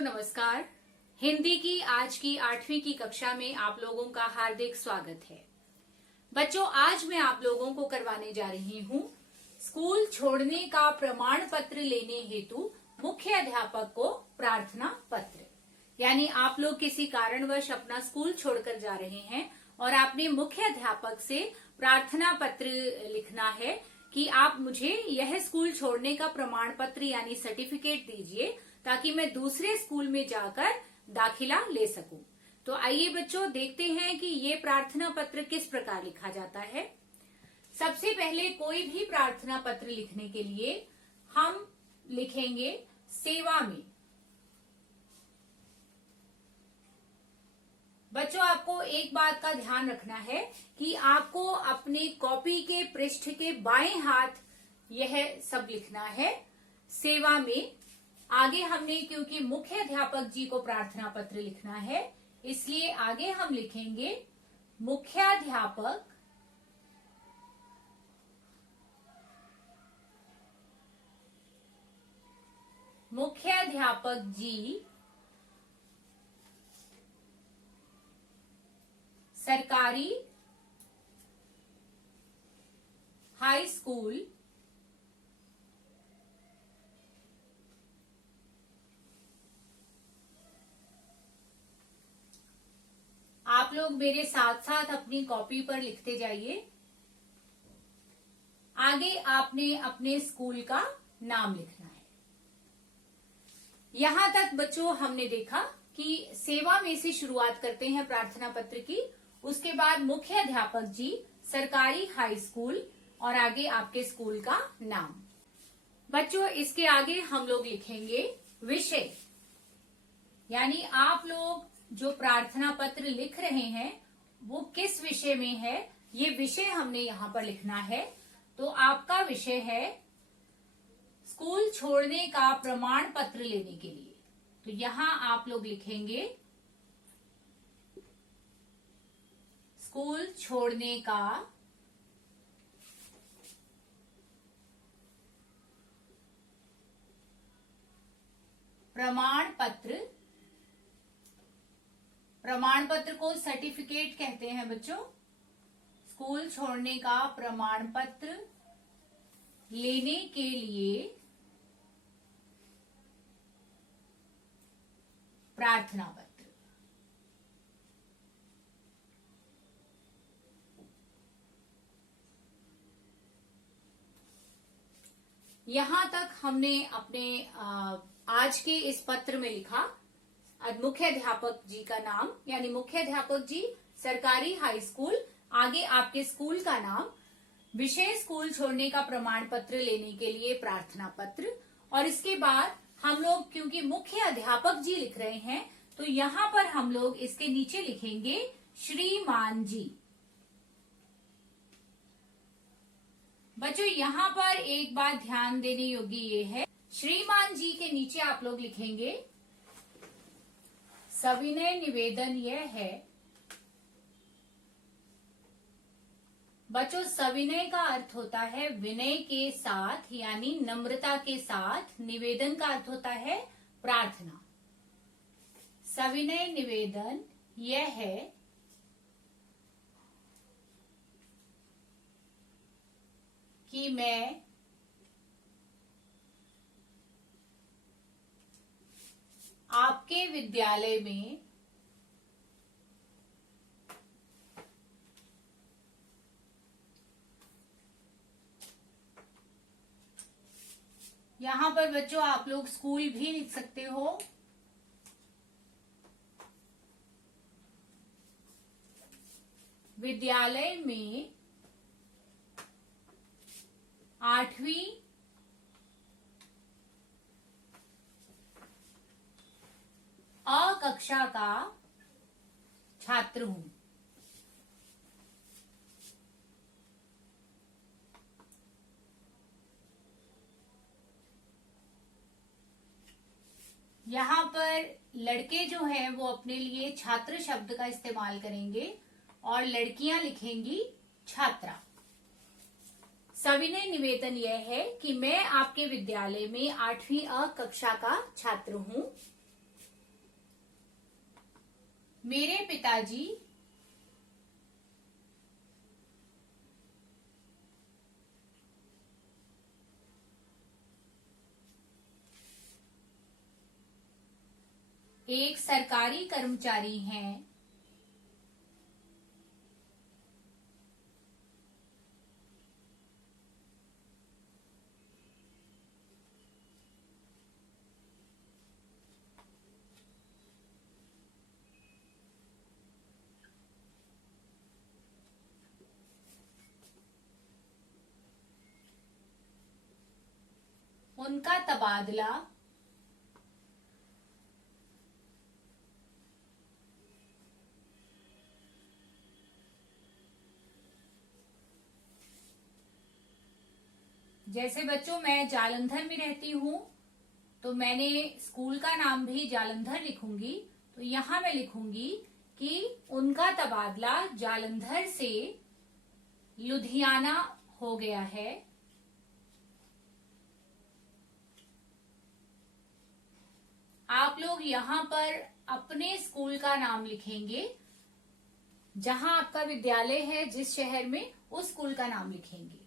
बच्चों नमस्कार। हिंदी की आज की 8वीं की कक्षा में आप लोगों का हार्दिक स्वागत है। बच्चों आज मैं आप लोगों को करवाने जा रही हूँ स्कूल छोड़ने का प्रमाण पत्र लेने हेतु मुख्य अध्यापक को प्रार्थना पत्र। यानी आप लोग किसी कारणवश अपना स्कूल छोड़कर जा रहे हैं और आपने मुख्य अध्यापक से प्रार्थना पत्र लिखना है कि आप मुझे यह स्कूल छोड़ने का प्रमाण पत्र यानी सर्टिफिकेट दीजिए ताकि मैं दूसरे स्कूल में जाकर दाखिला ले सकूं। तो आइए बच्चों देखते हैं कि ये प्रार्थना पत्र किस प्रकार लिखा जाता है। सबसे पहले कोई भी प्रार्थना पत्र लिखने के लिए हम लिखेंगे सेवा में। बच्चों आपको एक बात का ध्यान रखना है कि आपको अपनी कॉपी के पृष्ठ के बाएं हाथ यह सब लिखना है सेवा में। आगे हमने क्योंकि मुख्य अध्यापक जी को प्रार्थना पत्र लिखना है इसलिए आगे हम लिखेंगे मुख्याध्यापक जी सरकारी हाई स्कूल आप लोग मेरे साथ साथ अपनी कॉपी पर लिखते जाइए। आगे आपने अपने स्कूल का नाम लिखना है। यहां तक बच्चों हमने देखा कि सेवा में से शुरुआत करते हैं प्रार्थना पत्र की, उसके बाद मुख्य अध्यापक जी सरकारी हाई स्कूल और आगे आपके स्कूल का नाम। बच्चों इसके आगे हम लोग लिखेंगे विषय, यानी आप लोग जो प्रार्थना पत्र लिख रहे हैं वो किस विषय में है ये विषय हमने यहाँ पर लिखना है। तो आपका विषय है स्कूल छोड़ने का प्रमाण पत्र लेने के लिए। तो यहाँ आप लोग लिखेंगे स्कूल छोड़ने का प्रमाण पत्र। प्रमाण पत्र को सर्टिफिकेट कहते हैं बच्चों। स्कूल छोड़ने का प्रमाण पत्र लेने के लिए प्रार्थना पत्र। यहां तक हमने अपने आज के इस पत्र में लिखा मुख्य अध्यापक जी का नाम, यानी मुख्य अध्यापक जी सरकारी हाई स्कूल, आगे आपके स्कूल का नाम, विषय स्कूल छोड़ने का प्रमाण पत्र लेने के लिए प्रार्थना पत्र। और इसके बाद हम लोग क्योंकि मुख्य अध्यापक जी लिख रहे हैं तो यहाँ पर हम लोग इसके नीचे लिखेंगे श्रीमान जी। बच्चों यहाँ पर एक बात ध्यान देने योग्य ये है, श्रीमान जी के नीचे आप लोग लिखेंगे सविनय निवेदन यह है। बच्चों सविनय का अर्थ होता है विनय के साथ यानी नम्रता के साथ, निवेदन का अर्थ होता है प्रार्थना। सविनय निवेदन यह है कि मैं आपके विद्यालय में यहां पर बच्चों आप लोग स्कूल भी लिख सकते हो। विद्यालय में 8वीं अ कक्षा का छात्र हूं। यहाँ पर लड़के जो हैं वो अपने लिए छात्र शब्द का इस्तेमाल करेंगे और लड़कियां लिखेंगी छात्रा। सविनय निवेदन यह है कि मैं आपके विद्यालय में 8वीं अ कक्षा का छात्र हूं। मेरे पिताजी एक सरकारी कर्मचारी हैं। उनका तबादला जैसे बच्चों मैं जालंधर में रहती हूं तो मैंने स्कूल का नाम भी जालंधर लिखूंगी। तो यहां मैं लिखूंगी कि उनका तबादला जालंधर से लुधियाना हो गया है। आप लोग यहाँ पर अपने स्कूल का नाम लिखेंगे, जहां आपका विद्यालय है जिस शहर में, उस स्कूल का नाम लिखेंगे।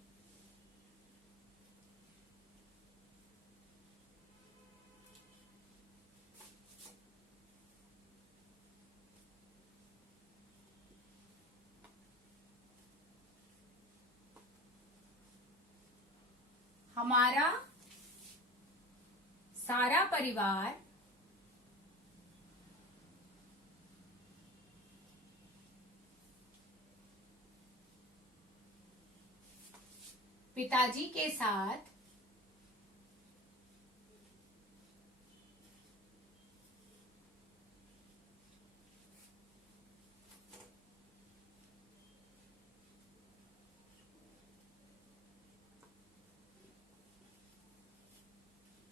हमारा सारा परिवार पिताजी के साथ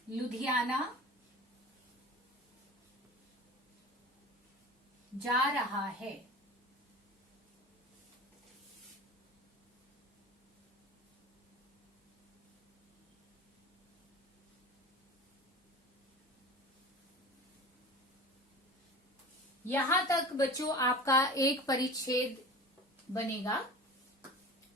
लुधियाना जा रहा है। यहां तक बच्चों आपका एक परिच्छेद बनेगा।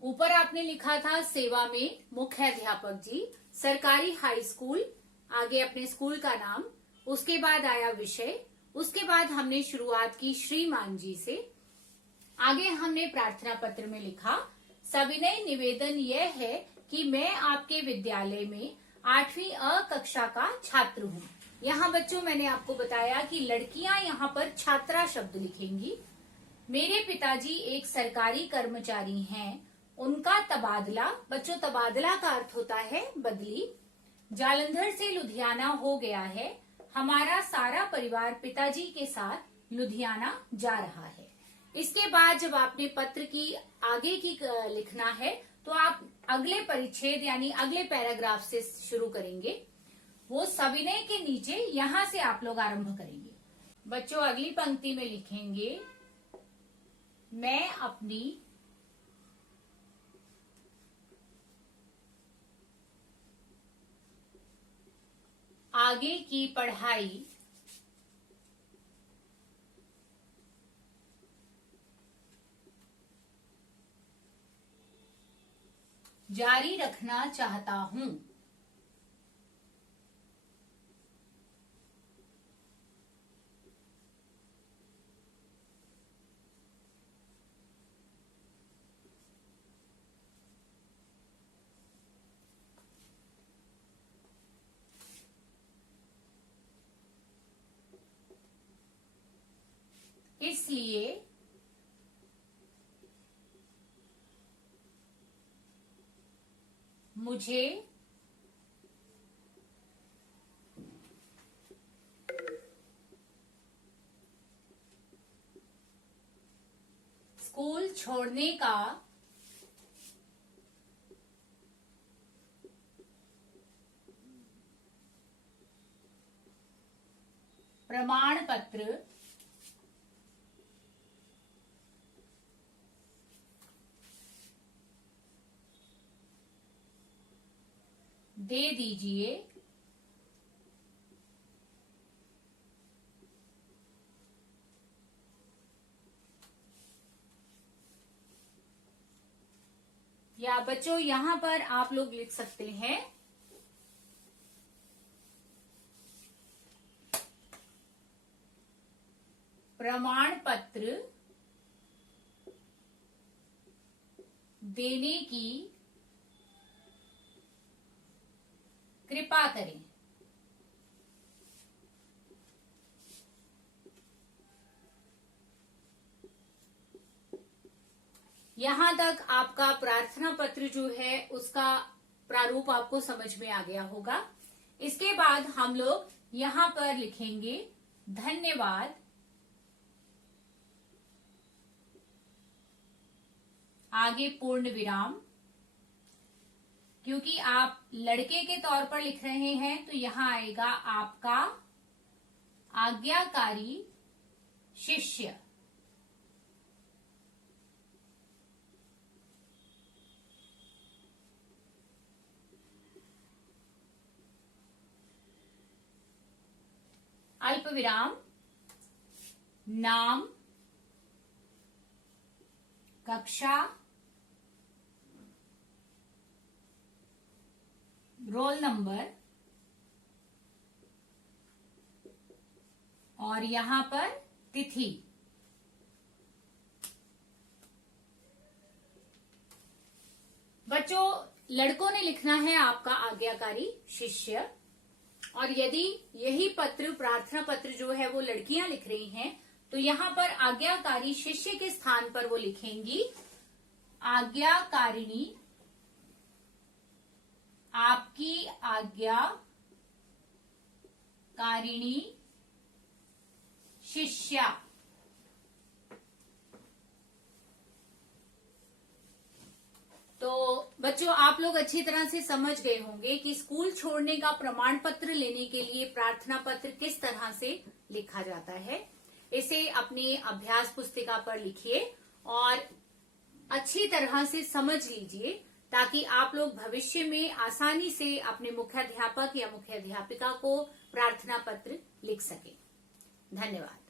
ऊपर आपने लिखा था सेवा में मुख्याध्यापक जी, सरकारी हाई स्कूल, आगे अपने स्कूल का नाम, उसके बाद आया विषय, उसके बाद हमने शुरुआत की श्रीमान जी से, आगे हमने प्रार्थना पत्र में लिखा सविनय निवेदन यह है कि मैं आपके विद्यालय में 8वीं अ कक्षा का छात्र हूँ। यहाँ बच्चों मैंने आपको बताया कि लड़कियां यहाँ पर छात्रा शब्द लिखेंगी। मेरे पिताजी एक सरकारी कर्मचारी हैं। उनका तबादला, बच्चों तबादला का अर्थ होता है बदली, जालंधर से लुधियाना हो गया है। हमारा सारा परिवार पिताजी के साथ लुधियाना जा रहा है। इसके बाद जब आपने पत्र की आगे की लिखना है तो आप अगले परिच्छेद यानी अगले पैराग्राफ से शुरू करेंगे। वो सविनय के नीचे यहां से आप लोग आरंभ करेंगे। बच्चों अगली पंक्ति में लिखेंगे मैं अपनी आगे की पढ़ाई जारी रखना चाहता हूं। इसलिए मुझे स्कूल छोड़ने का प्रमाण पत्र दे दीजिए। या बच्चों यहाँ पर आप लोग लिख सकते हैं प्रमाण पत्र देने की कृपा करें। यहां तक आपका प्रार्थना पत्र जो है उसका प्रारूप आपको समझ में आ गया होगा। इसके बाद हम लोग यहां पर लिखेंगे धन्यवाद, आगे पूर्ण विराम। क्योंकि आप लड़के के तौर पर लिख रहे हैं तो यहां आएगा आपका आज्ञाकारी शिष्य। अल्प विराम, नाम, कक्षा, रोल नंबर और यहां पर तिथि। बच्चों, लड़कों ने लिखना है आपका आज्ञाकारी शिष्य, और यदि यही पत्र प्रार्थना पत्र जो है वो लड़कियां लिख रही हैं तो यहां पर आज्ञाकारी शिष्य के स्थान पर वो लिखेंगी आज्ञाकारिणी, आपकी आज्ञा कारिणी शिष्या। तो बच्चों, आप लोग अच्छी तरह से समझ गए होंगे कि स्कूल छोड़ने का प्रमाण पत्र लेने के लिए प्रार्थना पत्र किस तरह से लिखा जाता है। इसे अपनी अभ्यास पुस्तिका पर लिखिए और अच्छी तरह से समझ लीजिए ताकि आप लोग भविष्य में आसानी से अपने मुख्याध्यापक या मुख्याध्यापिका को प्रार्थना पत्र लिख सकें। धन्यवाद।